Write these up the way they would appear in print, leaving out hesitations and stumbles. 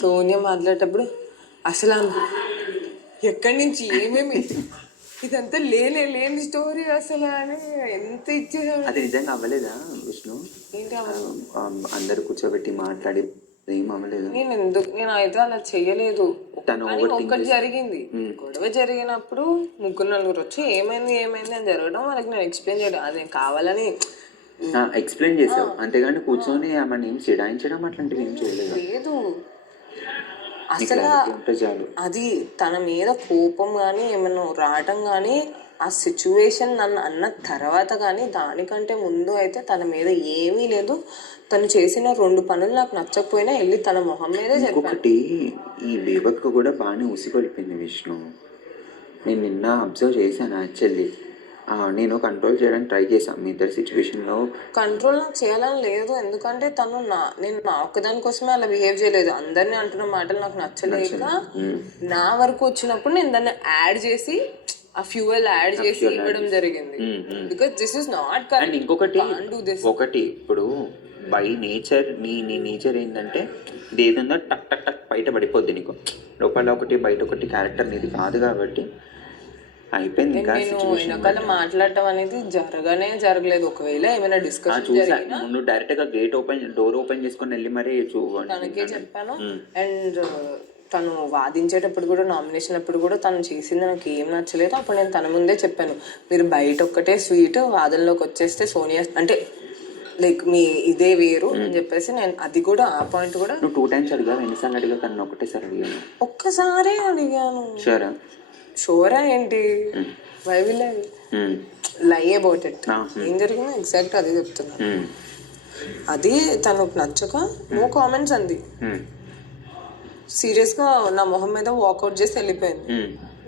సోనియా మాట్లాడేటప్పుడు అసలు ఎక్కడి నుంచి ఏమేమి ఇదంతా లేని స్టోరీ అసలు అని ఎంత ఇచ్చేసాడు. అది నిజంగా అవ్వలేదా విష్ణు? ఏంటి అందరు కూర్చోబెట్టి మాట్లాడి ఏం అవ్వలేదు? నేను అయితే అలా చెయ్యలేదు. తను ఒక్కటి జరిగింది, గొడవ జరిగినప్పుడు ముగ్గురు నలుగురు వచ్చి ఏమైంది అని జరగడం వాళ్ళకి నేను ఎక్స్ప్లెయిన్ చేయడం, అది కావాలని ఎక్స్ప్లెయిన్ చేసావు అంతేగాని కూర్చొని ఆమెను ఏం చిడాయించడం అట్లాంటివి ఏం చేయలేదు. లేదు అసలు అది తన మీద కోపం కానీ ఏమన్నా రావటం కానీ ఆ సిచ్యువేషన్ నన్ను అన్న తర్వాత కానీ దానికంటే ముందు అయితే తన మీద ఏమీ లేదు. తను చేసిన 2 పనులు నాకు నచ్చకపోయినా వెళ్ళి తన మొహం మీదే ఒకటి ఈ బేబక్ కూడా బాగానే ఉసిగొలిపింది విష్ణు. నేను నిన్న అబ్జర్వ్ చేశాను యాక్చువల్లీ. నేను కంట్రోల్ చేయడానికి ట్రై చేశాను మీ ఇద్దరు సిచ్యువేషన్లో. కంట్రోల్ చేయాలని లేదు, ఎందుకంటే తను నేను నా ఒక్కదాని కోసమే అలా బిహేవ్ చేయలేదు. అందరినీ అంటున్న మాటలు నాకు నచ్చలేక నా వరకు వచ్చినప్పుడు నేను దాన్ని యాడ్ చేసి ఆ ఫ్యూయల్ యాడ్ చేసి ఇవ్వడం జరిగింది. Because this is not. And ఇంకొకటి ఇప్పుడు బై నేచర్ నీ నేచర్ ఏంటంటే ఏదన్నా టక్ టక్ టక్ బయట పడిపోద్ది నీకు. లోపల ఒకటి బయట ఒకటి క్యారెక్టర్ నీది కాదు కాబట్టి అయిపోయింది. వెనకాల మాట్లాడటం అనేది జరగలేదు. ఒకవేళ ఏమైనా డిస్కషన్ నువ్వు డైరెక్ట్ గా డోర్ ఓపెన్ చేసుకొని వెళ్ళి మరీ తనకే చెప్పాను. అండ్ తను వాదించేటప్పుడు కూడా, నామినేషన్ అప్పుడు కూడా తను చేసింది నాకు ఏం నచ్చలేదు. అప్పుడు నేను తన ముందే చెప్పాను, మీరు బయట ఒక్కటే స్వీట్, వాదనలోకి వచ్చేస్తే సోనియా అంటే లైక్ మీ ఇదే వేరు అని చెప్పేసి నేను అది కూడా ఆ పాయింట్ కూడా. నువ్వు 2 times అడిగావు, ఎన్నిసార్లు అడిగావు? తను ఒకటేసారి అడిగాను. ఒక్కసారే అడిగాను. షోరా ఏంటి why will I lie about it? ఏం జరిగిందో ఎగ్జాక్ట్ అదే చెప్తున్నాను. అది తనకు నచ్చక నో కామెంట్స్ అంది. సీరియస్గా నా మొహం మీద వాకౌట్ చేసి వెళ్ళిపోయింది.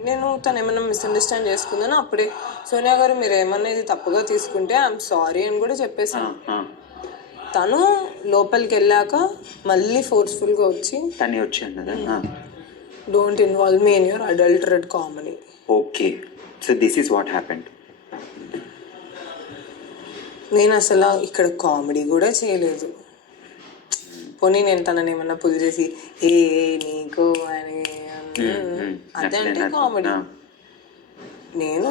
నేను తను ఏమైనా మిస్అండర్స్టాండ్ చేసుకుందని అప్పుడే సోనియా గారు మీరు ఏమన్నా ఇది తప్పుగా తీసుకుంటే ఐఎమ్ సారీ అని కూడా చెప్పేసాను. తను లోపలికి వెళ్ళాక మళ్ళీ ఫోర్స్ఫుల్గా వచ్చి don't involve me in your adulterate comedy. Okay, so this is what happened. నేను అసలు ఇక్కడ కామెడీ కూడా చేయలేదు. పోనీ నేను తనని ఏమన్నా పుల్ చేసి ఏ నీకు అని అదే అంటే కామెడీ. నేను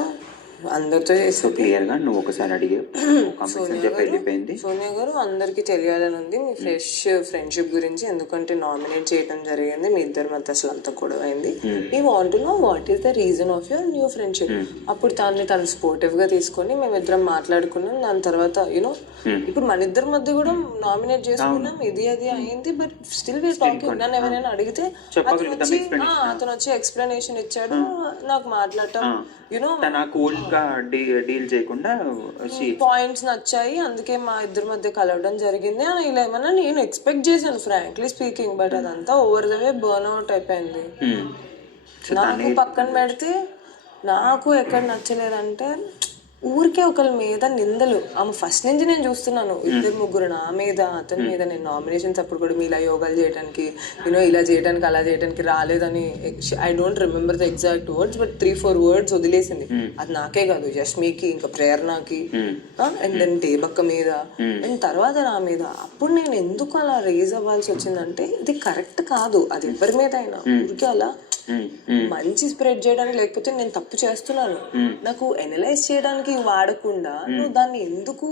అందరితో చేసి క్లియర్గా నువ్వు ఒకసారి అడిగావు, సోనియా గారు అందరికీ తెలియాలని ఉంది మీ ఫ్రెండ్షిప్ గురించి, ఎందుకంటే నామినేట్ చేయడం జరిగింది, మీ ఇద్దరి మధ్య అసలు అంత గొడవ అయింది. We want to know what is the reason of your new friendship. అప్పుడు తను స్పోర్టివ్గా తీసుకొని మేమిద్దరం మాట్లాడుకున్నాం. దాని తర్వాత యూనో ఇప్పుడు మన ఇద్దరి మధ్య కూడా నామినేట్ చేసుకున్నాం, ఇది అది అయింది. But still we talking. నన్ను ఎవరైనా అడిగితే అతను వచ్చి ఎక్స్ప్లెనేషన్ ఇచ్చాడు, నాకు మాట్లాడటం యూనో డీల్ చేయకుండా పాయింట్స్ నచ్చాయి, అందుకే మా ఇద్దరి మధ్య కలవడం జరిగింది అని ఇలా ఏమన్నా నేను ఎక్స్పెక్ట్ చేశాను ఫ్రాంక్లీ స్పీకింగ్. బట్ అదంతా over the way burn out అయిపోయింది. నాకు పక్కన పెడితే నాకు ఎక్కడ నచ్చలేదంటే ఊరికే ఒకరి మీద నిందలు. ఆమె ఫస్ట్ నుంచి నేను చూస్తున్నాను, 2-3 నా మీద అతని మీద. నేను నామినేషన్స్ అప్పుడు కూడా మీ ఇలా యోగాలు చేయడానికి ఇలా చేయడానికి అలా చేయడానికి రాలేదని I don't remember the exact words, but 3-4 words వదిలేసింది. అది నాకే కాదు, యష్మికి, ఇంకా ప్రేరణకి, అండ్ దెన్ దేబక్క మీద, అండ్ తర్వాత నా మీద. అప్పుడు నేను ఎందుకు అలా రేజ్ అవ్వాల్సి వచ్చిందంటే ఇది కరెక్ట్ కాదు. అది ఎవరి మీద అయినా ఊరికే అలా మంచి స్ప్రెడ్ చేయడానికి, లేకపోతే నేను తప్పు చేస్తున్నాను నాకు ఎనలైజ్ చేయడానికి వాడకుండా నువ్వు దాన్ని ఎందుకు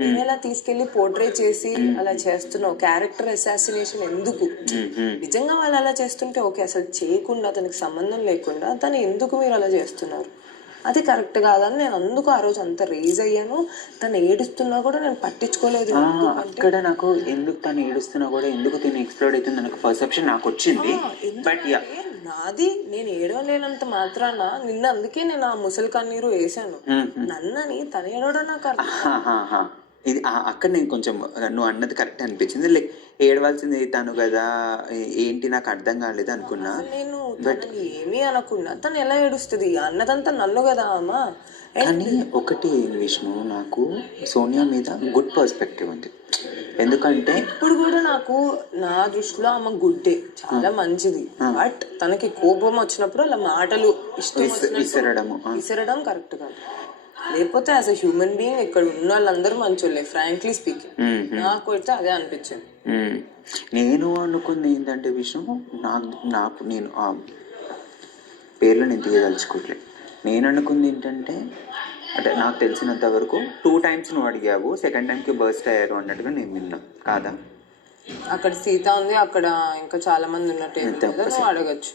నేనేలా తీసుకెళ్లి పోర్ట్రే చేసి అలా చేస్తున్నావు? క్యారెక్టర్ అసాసినేషన్ ఎందుకు? నిజంగా వాళ్ళు అలా చేస్తుంటే ఓకే, అసలు చేయకుండా అతనికి సంబంధం లేకుండా తను ఎందుకు మీరు అలా చేస్తున్నారు? అది కరెక్ట్ కాదని నేను అందుకు ఆ రోజు అంత రేజ్ అయ్యాను. తను ఏడుస్తున్నా కూడా నేను పట్టించుకోలేదు. అక్కడ నాకు ఎందుకు తను ఏడుస్తున్నా కూడా ఎందుకు తిని ఎక్స్ప్లోర్ అవుతుంది నాకు పర్సెప్షన్ నాకు వచ్చింది. బట్ నాది నేను ఏడవలేనంత మాత్రాన నిన్న అందుకే నేను ఆ ముసలి కన్నీరు వేసాను. నన్నని తను ఏడవడం నాకు ఇది అక్కడ నేను కొంచెం నువ్వు అన్నది కరెక్ట్ అనిపించింది. లైక్ ఏడవలసింది తను కదా ఏంటి నాకు అర్థం కాలేదు అనుకున్నా. నేను ఏమీ అనకున్నా తను ఎలా ఏడుస్తుంది? అన్నదంతా నన్ను కదా అమ్మా. కానీ ఒకటి విష్ణు, నాకు సోనియా మీద గుడ్ పర్స్పెక్టివ్ ఉంది. ఎందుకంటే ఇప్పుడు కూడా నాకు నా దృష్టిలో ఆమె గుడ్డే, చాలా మంచిది. బట్ తనకి కోపం వచ్చినప్పుడు అలా మాటలు ఇష్టం విసరడం కరెక్ట్ కాదు. లేకపోతే యాజ్ అ హ్యూమన్ బీయింగ్ ఇక్కడ ఉన్న వాళ్ళందరూ మంచోళ్ళే, ఫ్రాంక్లీ స్పీకింగ్. నాకు అయితే అదే అనిపించింది. నేను అనుకుంది ఏంటంటే విషయం, నేను ఆ పేర్లు నేను తీయదలుచుకోవట్లేదు. నేను అనుకుంది ఏంటంటే, అంటే నాకు తెలిసినంత వరకు 2 times నువ్వు అడిగావు, సెకండ్ టైంకి బర్స్ట్ అయ్యారు అన్నట్టుగా నేను విన్నా, కాదా? అక్కడ సీత ఉంది, అక్కడ ఇంకా చాలా మంది ఉన్న టేబుల్ మీద నువ్వు అడగచ్చు.